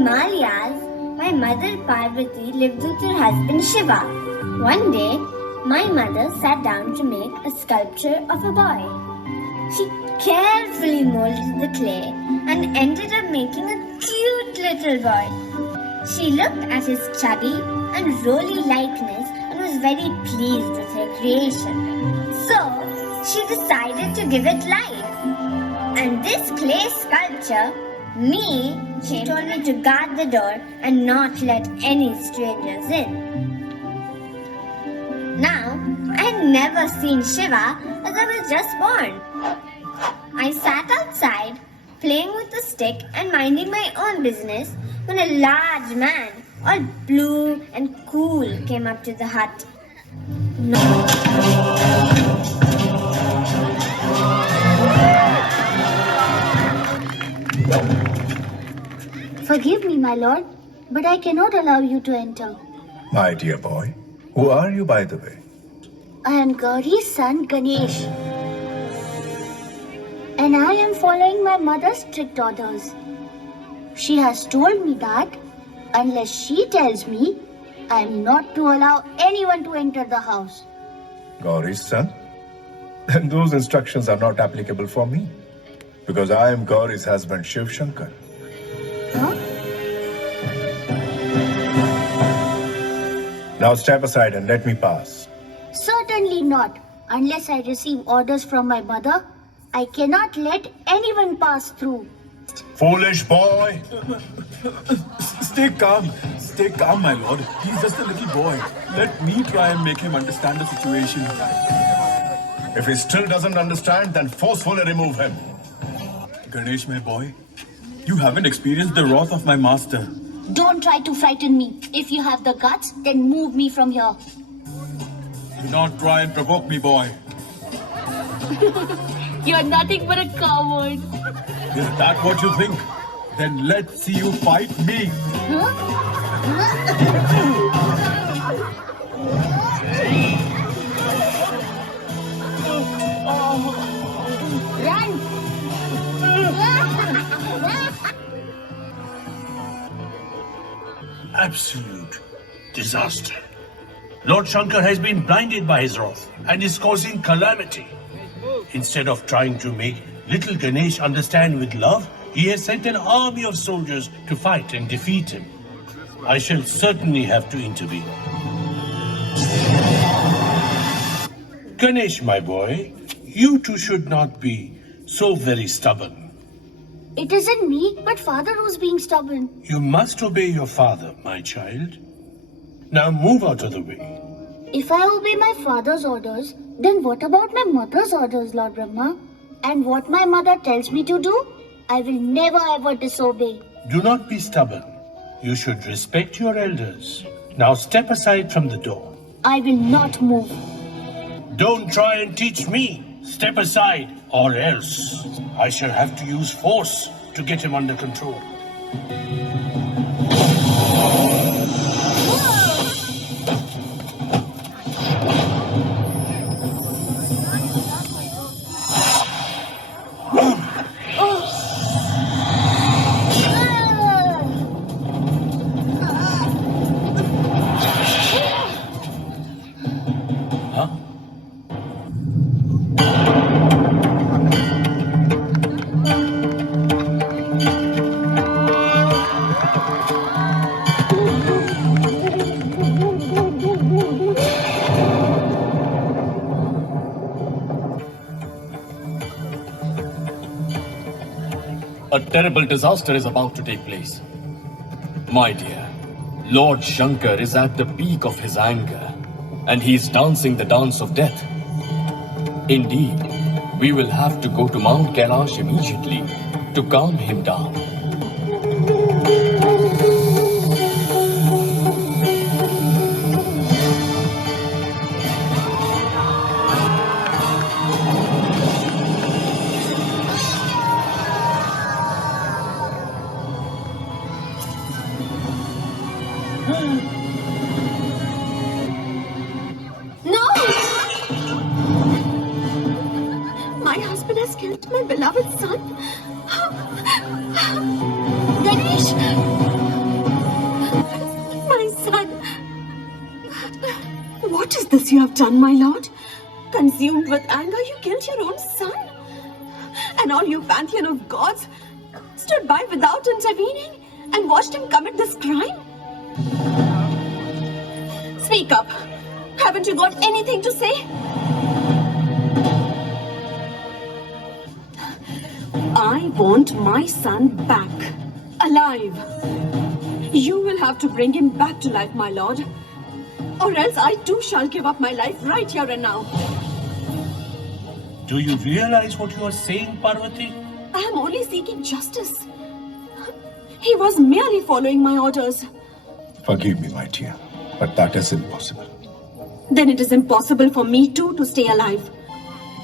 Himalayas, my mother Parvati lived with her husband Shiva. One day, my mother sat down to make a sculpture of a boy. She carefully molded the clay and ended up making a cute little boy. She looked at his chubby and roly likeness and was very pleased with her creation. So, she decided to give it life. And this clay sculpture, she told me to guard the door and not let any strangers in. Now, I had never seen Shiva as I was just born. I sat outside, playing with the stick and minding my own business when a large man, all blue and cool, came up to the hut. Forgive me, my lord, but I cannot allow you to enter. My dear boy, who are you, by the way? I am Gauri's son, Ganesh. And I am following my mother's strict orders. She has told me that unless she tells me, I am not to allow anyone to enter the house. Gauri's son? Then those instructions are not applicable for me. Because I am Gauri's husband, Shiv Shankar. Huh? Now step aside and let me pass. Certainly not. Unless I receive orders from my mother, I cannot let anyone pass through. Foolish boy! Stay calm. Stay calm, my lord. He's just a little boy. Let me try and make him understand the situation. If he still doesn't understand, then forcefully remove him. Ganesh, my boy, you haven't experienced the wrath of my master. Don't try to frighten me. If you have the guts, then move me from here. Do not try and provoke me, boy. You're nothing but a coward. Is that what you think? Then let's see you fight me. Run! Absolute disaster. Lord Shankar has been blinded by his wrath and is causing calamity. Instead of trying to make little Ganesh understand with love, he has sent an army of soldiers to fight and defeat him. I shall certainly have to intervene. Ganesh, my boy, you too should not be so very stubborn. It isn't me, but father who's being stubborn. You must obey your father, my child. Now move out of the way. If I obey my father's orders, then what about my mother's orders, Lord Brahma? And what my mother tells me to do, I will never ever disobey. Do not be stubborn. You should respect your elders. Now step aside from the door. I will not move. Don't try and teach me. Step aside, or else I shall have to use force to get him under control. A terrible disaster is about to take place. My dear, Lord Shankar is at the peak of his anger, and he is dancing the dance of death. Indeed, we will have to go to Mount Kailash immediately to calm him down. No! My husband has killed my beloved son. Ganesh! this you have done, my lord? Consumed with anger, you killed your own son? And all your pantheon of gods stood by without intervening and watched him commit this crime? Speak up. Haven't you got anything to say? I want my son back, alive. You will have to bring him back to life, my lord. Or else I too shall give up my life right here and now. Do you realize what you are saying, Parvati? I am only seeking justice. He was merely following my orders. Forgive me, my dear, but that is impossible. Then it is impossible for me too to stay alive.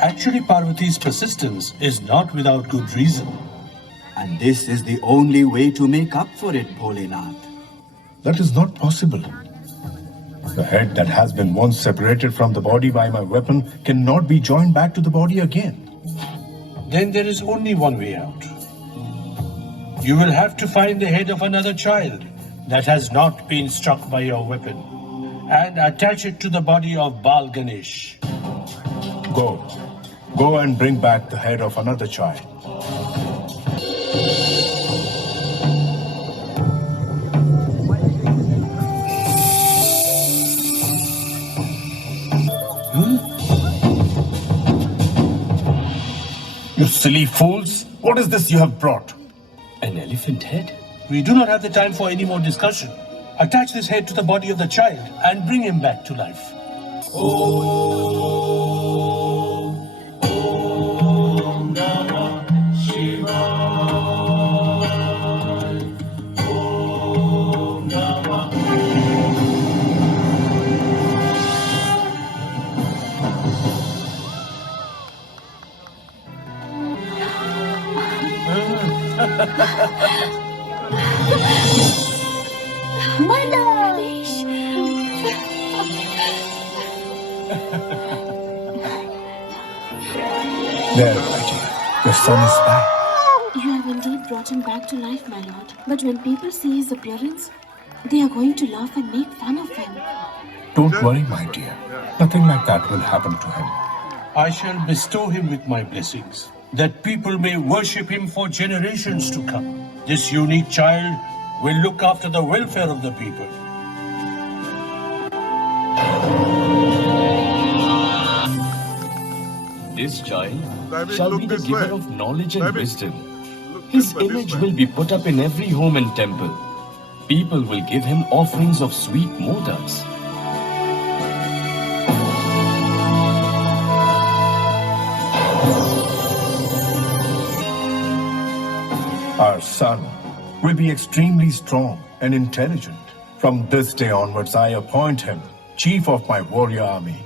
Actually, Parvati's persistence is not without good reason. And this is the only way to make up for it, Bholenath. That is not possible. The head that has been once separated from the body by my weapon cannot be joined back to the body again. Then there is only one way out. You will have to find the head of another child that has not been struck by your weapon and attach it to the body of Baal Ganesh. Go. Go and bring back the head of another child. You silly fools! What is this you have brought? An elephant head? We do not have the time for any more discussion. Attach this head to the body of the child and bring him back to life. There, my dear. Your son is back. You have indeed brought him back to life, my lord. But when people see his appearance, they are going to laugh and make fun of him. Don't worry, my dear. Nothing like that will happen to him. I shall bestow him with my blessings, that people may worship him for generations to come. This unique child will look after the welfare of the people. This child David, shall look be the this giver way. of knowledge and David, wisdom. look His this image way. will be put up in every home and temple. People will give him offerings of sweet modaks. Our son will be extremely strong and intelligent. From this day onwards, I appoint him chief of my warrior army.